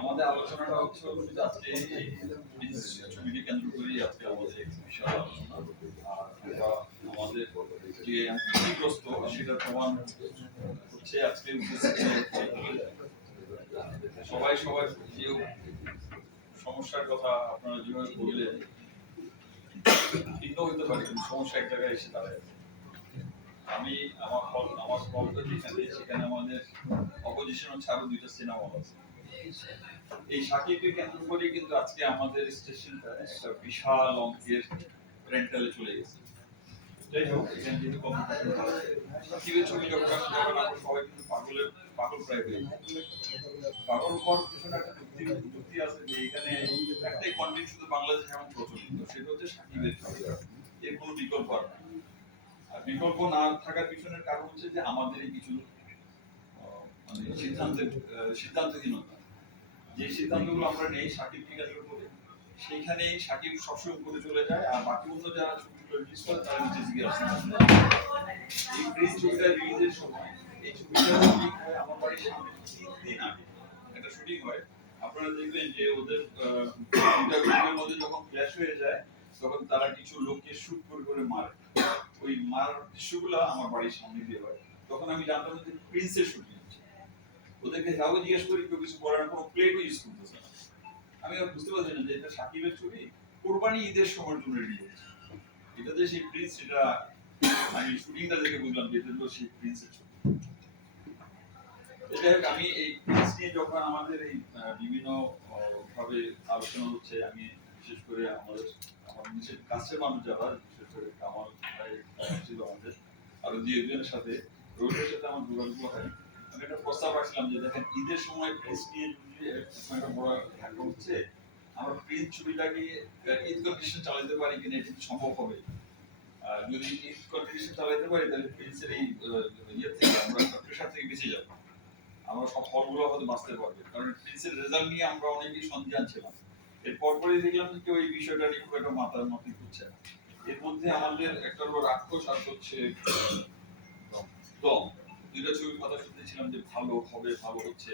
আমাদের আলোচনাটা হচ্ছে আজকে ছবিকে কেন্দ্র করে আজকে আমাদের বিশাল আলোচনা। আর আমাদের যে ক্ষতিগ্রস্ত সেটা প্রমাণ হচ্ছে আজকে সবাই যে সমস্যার কথা আপনারা যেভাবে বললেন ভিন্ন হইতে পারে, কিন্তু সমস্যা এক জায়গায় এসে দাঁড়ায়। আমি আমার ফলটা যেখানে সেখানে আমাদের অপোজিশন হচ্ছে আরো দুইটা সিনেমা হল আছে। এই সাকিবকে কেন্দ্র করে কিন্তু আজকে আমাদের স্টেশনটা একটা বিশাল অঙ্কের রেন্টালে চলে গেছে। যাই হোক, এখানে যেহেতু কম্পিটিশন সাকিবের ছবি যখন আমরা সবাই কিন্তু পাগল প্রায় হয়ে পাগল হওয়ার পিছনে একটা যুক্তি আছে যে এখানে একটাই কন্টেন্ট শুধু বাংলাদেশে এখন প্রচলিত, সেটা হচ্ছে সাকিবের ছবি, এর কোনো বিকল্প আর নাই। আর বিকল্প না থাকার পিছনের কারণ হচ্ছে যে আমাদের কিছু মানে সিদ্ধান্তহীনতা। যে সিদ্ধান্তগুলো আমরা নেই সাকিবকে কেন্দ্র করে, সেইখানেই সাকিব সবসময় করে চলে যায়, আর বাকি অন্য যারা ছবিগুলো রিলিজ করে তারা নিচে দিকে আসে। এই প্রিন্স ছবিটা রিলিজের সময় এই ছবিটা শুটিং হয় আমার বাড়ির সামনে 3 দিন আগে একটা শুটিং হয়। আপনারা দেখবেন যে ওদের দুইটা গ্রুপের মধ্যে যখন ক্ল্যাশ হয়ে যায় তখন তারা কিছু লোককে শুট করে মারে। ওই মার দৃশ্যগুলো আমার বাড়ির সামনে দিয়ে হয়। তখন আমি জানতাম যে প্রিন্সের শুটিং হচ্ছে। ওদেরকে কাউকে জিজ্ঞেস করি কেউ কিছু বলার কোনো প্লেটও ইউজ করতেছে না। আমি আর বুঝতে পারছি না যে এটা সাকিবের ছবি, কোরবানি ঈদের সময়ের জন্য রিলিজ হচ্ছে। এটা যে সেই প্রিন্স, সেটা আমি শুটিংটা দেখে বুঝলাম যে এটা হলো সেই প্রিন্সের ছবি। যাই হোক, আমি এই প্রিন্স নিয়ে যখন আমাদের এই বিভিন্ন ভাবে আলোচনা হচ্ছে, আমি বিশেষ করে আমার নিজের কাছের মানুষ যারা, বিশেষ করে কামাল ভাই ছিল আমাদের, আরো দুই একজনের সাথে, রোহিতের সাথে আমার যোগাযোগ হয়। আমি একটা প্রস্তাব রাখছিলাম যে দেখেন, ঈদের সময় প্রিন্স নিয়ে যদি একটা বড় ঢাকা হচ্ছে, আমরা প্রিন্স ছবিটাকে ঈদ কন্ডিশন চালাতে পারি কিনা, এটা সম্ভব হবে। যদি ঈদ কন্ডিশন চালাতে পারি তাহলে প্রিন্সের এই ইয়ে থেকে আমরা প্রেশার থেকে বেঁচে যাবো, আমরা সব ফলগুলো হয়তো বাঁচতে পারবে। কারণ প্রিন্সের রেজাল্ট নিয়ে আমরা অনেকেই সন্দেহান ছিলাম। এর পরপরই দেখলাম যে কেউ এই বিষয়টা নিয়ে খুব একটা মাথার মধ্যে ঘুরছে না। এর মধ্যে আমাদের একটা হলো রাক্ষস, আর হচ্ছে দম। দুইটা ছবির কথা শুনতেছিলাম যে ভালো হবে, ভালো হচ্ছে।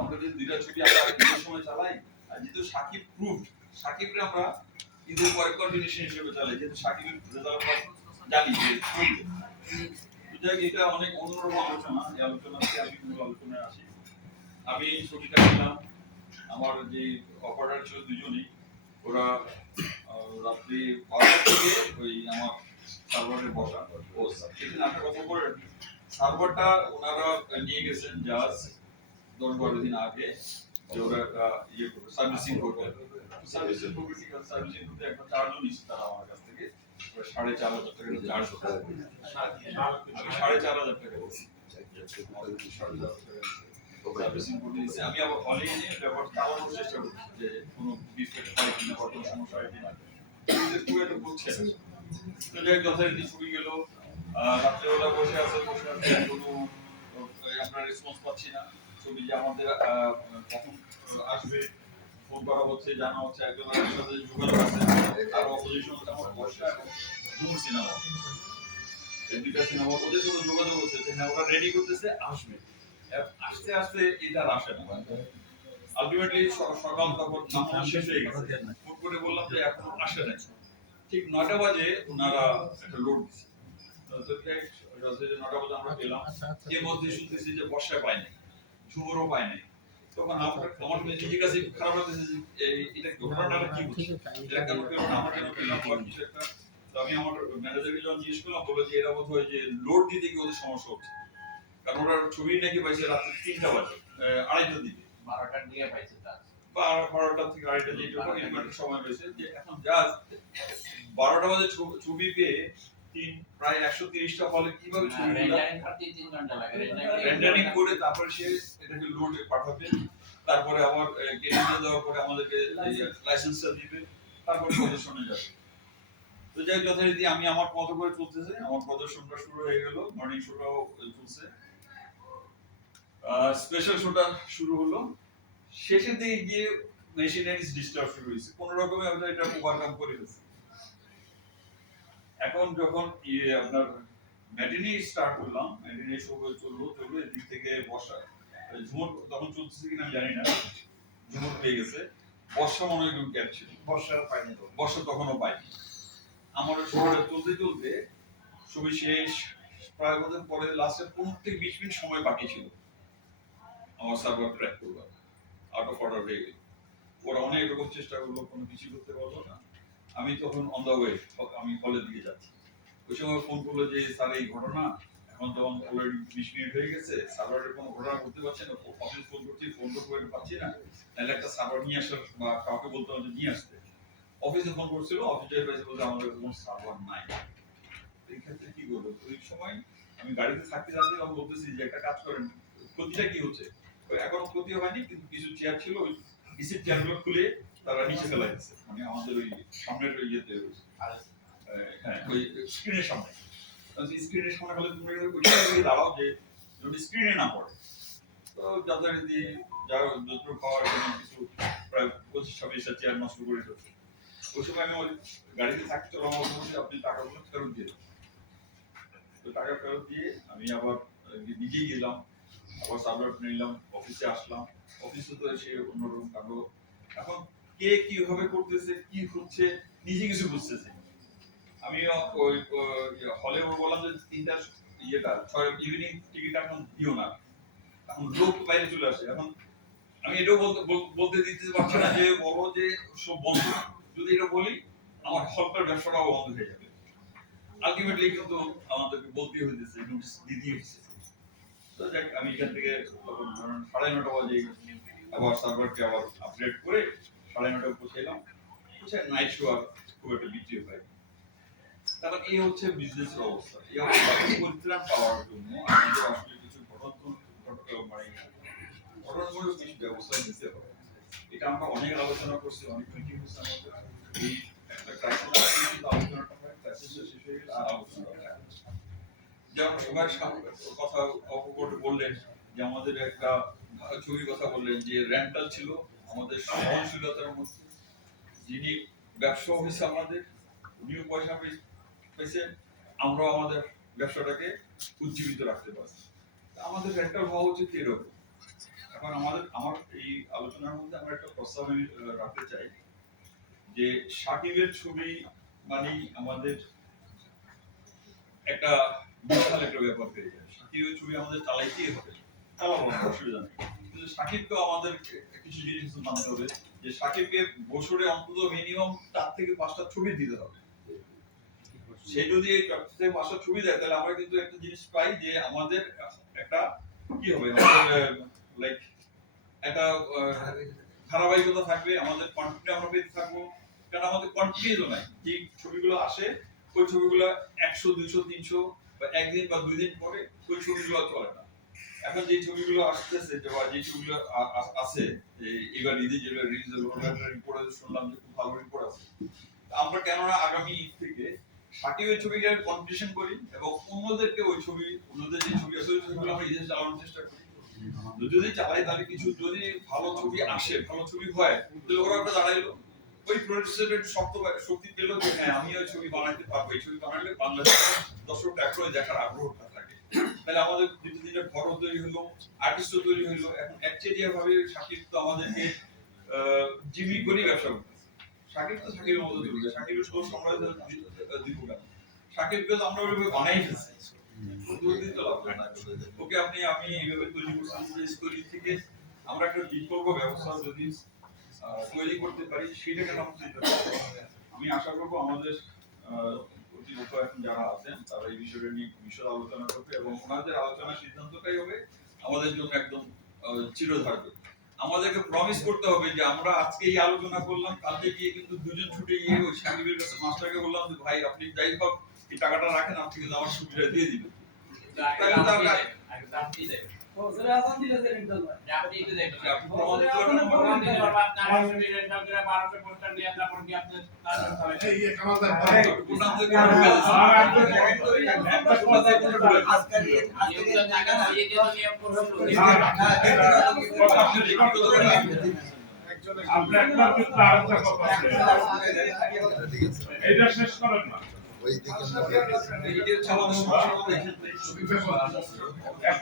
আমরা যে দুইটা ছবি আমরা ঈদের সময় চালাই, আর যেহেতু সাকিব প্রুভড, সাকিবরে আমরা ঈদের পরে কন্টিনিউশন হিসেবে চালাই, যেহেতু সাকিবের রেজাল্ট জানি যে এটা অনেক অন্যরকম আলোচনা। এই আলোচনাতে আমি মূল আলোচনায় আসি। আমি ছবিটা নিলাম, আমার যে অপারেটর ছিল দুজনেই, ওরা রাত্রি 12টা থেকে ওই আমার সার্ভারে বসা সেখানে একটা কথা বলে রাখি, সার্ভারটা ওনারা নিয়ে গেছেন জাস্ট 10-12 দিন আগে, যে ওরা একটা ইয়ে করবে, সার্ভিসিং করবে। সার্ভিসিং করবে, ঠিক আছে, সার্ভিসিং করতে একটা চার্জও নিচ্ছে তারা আমার কাছ থেকে 4,500 টাকা চার্জ করতে। আমি 4,500 টাকা বলছি, সার্ভিসিং করতে দিচ্ছে। আমি আবার হলে এনে ব্যাপার চালানোর চেষ্টা করছি যে কোনো ডিসপ্লে হয় কিনা বা কোনো সমস্যা হয় কিনা, খুব একটা বুঝছে না। তো যাই যথারীতি ছবি গেল, রাত্রেবেলা বসে আছে কোনো আমরা রেসপন্স পাচ্ছি না। ছবি যে আমাদের কখন আসবে ফোন করা হচ্ছে, জানা হচ্ছে, একজনের সাথে যোগাযোগ আছে, আর অপোজিশন হচ্ছে আমার বর্ষা এবং ধুম সিনেমা, এই দুইটা সিনেমা ওদের সাথে যোগাযোগ হচ্ছে যে হ্যাঁ ওরা রেডি করতেছে, আসবে। আস্তে আস্তে এটা আসে না। আলটিমেটলি সকাল তখন নামাজ শেষ হয়ে গেছে, ফোন করে বললাম যে এখন আসে না। ঠিক 9টা বাজে ওনারা একটা লোড দিচ্ছে, 9টা বাজে আমরা পেলাম। এর মধ্যে শুনতেছি যে বর্ষায় পায়নি, শুভরও পায়নি। তখন আমার নিজের কাছে খারাপ লাগতেছে যে এটা ঘটনাটা কি হচ্ছে, এটা কেন পেলো না, আমরা কেন পেলাম বা কিছু একটা। তো আমি আমার ম্যানেজারকে যখন জিজ্ঞেস করলাম, বললো যে এরা বোধহয় যে লোড দিতে গিয়ে ওদের সমস্যা হচ্ছে, কারণ ওরা ছবি নাকি পাইছে রাত্রে 3টা বাজে, 2:30টার দিকে, 12টা নিয়ে পাইছে, 12টা থেকে 2:30টা যে এরকম একটা সময় পেয়েছে। যে এখন জাস্ট 12টা বাজে ছবি পেয়ে প্রায় 130টা হলে কিভাবে ছবি রেন্ডারিং করে তারপরে সে এটাকে লোডে পাঠাবে, তারপরে আবার কেটে দেওয়ার পরে আমাদেরকে লাইসেন্সটা দিবে, তারপরে প্রদর্শনে যাবে। তো যাই যথারীতি আমি আমার মতো করে চলতেছে, আমার প্রদর্শনটা শুরু হয়ে গেল, মর্নিং শোটাও চলছে, স্পেশাল শোটা শুরু হলো। শেষের দিকে গিয়ে মেশিনারিজ ডিস্টার্ব শুরু হয়েছে, কোন রকমে আমরা এটা ওভারকাম করে ফেলছি। এখন যখন আপনার ম্যাটিনি স্টার্ট করলাম, ম্যাটিনি শো চললো এদিক থেকে বর্ষা ঝুমুর তখন চলতেছে কিনা আমি জানি না, ঝুমুর পেয়ে গেছে। বর্ষা মনে হয় একটু গ্যাপ ছিল, বর্ষা তখনও পাইনি। আমার শোটা চলতে ছবি শেষ প্রায় বোধহয় পরে লাস্টে 15 থেকে 20 মিনিট সময় বাকি ছিল আমার সার্ভার ক্র্যাক করবার, আউট অফ অর্ডার হয়ে গেল। ওরা অনেক রকম চেষ্টা করলো, কোনো কিছু করতে পারলো না। আমি তখন অন দ্য ওয়ে, আমি হলের দিকে যাচ্ছি। ওই সময় ফোন করলো যে স্যার এই ঘটনা, এখন তখন অলরেডি 20 মিনিট হয়ে গেছে, সার্ভারের কোনো ঘটনা করতে পারছি না, অফিস ফোন করছি, ফোন তো করে পাচ্ছি না, তাহলে একটা সার্ভার নিয়ে আসার বা কাউকে বলতে হবে যে নিয়ে আসতে। অফিসে ফোন করছিল, অফিসে পাইছে বলতে আমাদের কোনো সার্ভার নাই। এই ক্ষেত্রে কি করবো? ওই সময় আমি গাড়িতে থাকতে আমি বলতেছি যে একটা কাজ করেন, ক্ষতিটা কি হচ্ছে? এখন ক্ষতি হয়নি, কিন্তু কিছু চেয়ার ছিল, ওই ইসির চেয়ারগুলো খুলে তারা নিচে ফেলাই দিচ্ছে, মানে আমাদের ওই সামনের ওই ইয়েতে, হ্যাঁ ওই স্ক্রিনের সামনে। স্ক্রিনের সামনে হলে তুমি ওইটা দাঁড়াও যে যদি স্ক্রিনে না পড়ে। তো যাদের দিয়ে যারা যতটুকু খাওয়ার জন্য কিছু প্রায় 25-26টা চেয়ার নষ্ট করে ফেলছে। ওই সময় আমি ওই গাড়িতে থাকতে চলো, আমার বলছি আপনি টাকাগুলো ফেরত দিয়ে দেন। তো টাকা ফেরত দিয়ে আমি আবার নিজেই গেলাম, আবার সাবলেট নিলাম, অফিসে আসলাম। অফিসে তো এসে অন্যরকম কাণ্ড। এখন কে কিভাবে করতেছে, কি হচ্ছে, নিজে কিছু বুঝতেছে। আমি ওই হলে বললাম যে 3টার ইয়েটা 6 ইভিনিং টিকিট এখন দিও না, এখন লোক বাইরে চলে আসে। এখন আমি এটাও বলতে দিতে পারছি না যে বলো যে সব বন্ধ, যদি এটা বলি আমার হলটার ব্যবসাটাও বন্ধ হয়ে যাবে। আলটিমেটলি কিন্তু আমাদেরকে বলতে হইতেছে, নোটিশ দিতে হচ্ছে। তো যাক, আমি এখান থেকে তখন ধরুন 9:30 বাজে আবার সার্ভারকে আবার আপডেট করে 9:30 পৌঁছাইলাম। নাইট শো আর খুব একটা বিক্রি হয়। তারপর এই হচ্ছে বিজনেসের অবস্থা। এই অবস্থা পরিত্রাণ পাওয়ার জন্য আমাদের আসলে কিছু ঘটনামূলক কিছু ব্যবস্থা নিতে হবে। এটা আমরা অনেক আলোচনা করছি, অনেক মিটিং হচ্ছে আমাদের। এই একটা ক্রাইসিস কিন্তু আলোচনাটা হয়, ক্রাইসিসটা শেষ হয়ে গেলে আর আলোচনা হয়। যেমন সবার সামনে কথা অপকট বললেন যে আমাদের একটা ছবির কথা বললেন যে রেন্টাল ছিল আমাদের সহনশীলতার মধ্যে, যিনি ব্যবসা হয়েছে আমাদের, উনিও পয়সা পেয়েছেন, আমরাও আমাদের ব্যবসাটাকে উজ্জীবিত রাখতে পারছি। আমাদের রেন্টাল হওয়া উচিত এরকম। এখন আমার এই আলোচনার মধ্যে আমরা একটা প্রস্তাব রাখতে চাই যে সাকিবের ছবি মানে আমাদের একটা বিশাল একটা ব্যাপার হয়ে যায়। সাকিবের ছবি আমাদের চালাইতেই হবে, চালাবো না, অসুবিধা নেই। কিন্তু সাকিবকেও আমাদের কিছু জিনিস মানতে হবে যে সাকিবকে বছরে অন্তত মিনিমাম 4 থেকে 5টা ছবি দিতে হবে। সে যদি এই 4 থেকে 5টা ছবি দেয়, তাহলে আমরা কিন্তু একটা জিনিস পাই যে আমাদের একটা কি হবে, লাইক একটা ধারাবাহিকতা থাকবে, আমাদের কন্টেন্ট আমরা পেতে থাকবো। কারণ আমাদের কন্টিনিউও নাই, যে ছবিগুলো আসে ওই ছবিগুলো 100, 200, 300 বা একদিন বা 2 দিন পরে ওই ছবিগুলো চলে না। এখন যে ছবিগুলো আসতেছে বা যে ছবিগুলো আছে, এবার ঈদে যেগুলো রিলিজ হলো, রিপোর্টে শুনলাম যে খুব ভালো রিপোর্ট আছে। আমরা কেননা আগামী ঈদ থেকে সাকিবের ছবিকে কম্পিটিশন করি এবং অন্যদেরকে ওই ছবি, অন্যদের যে ছবি আছে ওই ছবিগুলো আমরা ঈদে চালানোর চেষ্টা করি। যদি চালাই তাহলে কিছু, যদি ভালো ছবি আসে, ভালো ছবি হয়, তাহলে ওরা একটা দাঁড়াইলো, ওই প্রডিউসারের শক্তি পেলো যে হ্যাঁ আমি ওই ছবি বানাইতে পারবো, এই ছবি বানাইলে বাংলাদেশের দর্শকরা একটু দেখার আগ্রহটা থাকে। তাহলে আমাদের দ্বিতীয় ঘরও তৈরি হলো, আর্টিস্টও তৈরি হলো। এখন একচেটিয়া ভাবে সাকিব তো আমাদেরকে জিম্মি করে ব্যবসা করতেছে। সাকিব তো সাকিবের মতো চলবে, সাকিবের শো সাম্রাজ্য দিব না। সাকিবকে তো আমরা ওইভাবে বানাই ফেলছি, ওকে আমি এইভাবে তৈরি করছি যে স্টোরি থেকে আমরা একটা বিকল্প ব্যবস্থা যদি তৈরি করতে পারি, সেটাকে আমরা চিন্তা করব। আমি আশা করব আমাদের কর্তৃপক্ষ এখন যারা আছেন তারা এই বিষয়টা নিয়ে বিশদ আলোচনা করবে এবং ওনাদের আলোচনার সিদ্ধান্তটাই হবে আমাদের জন্য একদম চিরধার্য। আমাদেরকে প্রমিস করতে হবে যে আমরা আজকে এই আলোচনা করলাম, কালকে গিয়ে কিন্তু দুজন ছুটে গিয়ে ওই সাকিবের কাছে মাস্টারকে বললাম যে ভাই আপনি যাই হোক এই টাকাটা রাখেন, আপনি কিন্তু আমার ছুটিটা দিয়ে দিবেন। এটা শেষ করেন না। ওই দিকে না এটা হচ্ছে আমাদের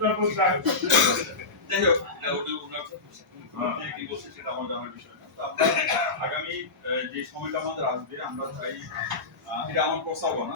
সমস্যা এক্ষেত্রে। যাই হোক, ওটা কি বলছে সেটা আমার জানার বিষয় না। তো আমরা আগামী যে সময়টা আমাদের আসবে আমরা চাই, এটা আমার প্রস্তাবনা।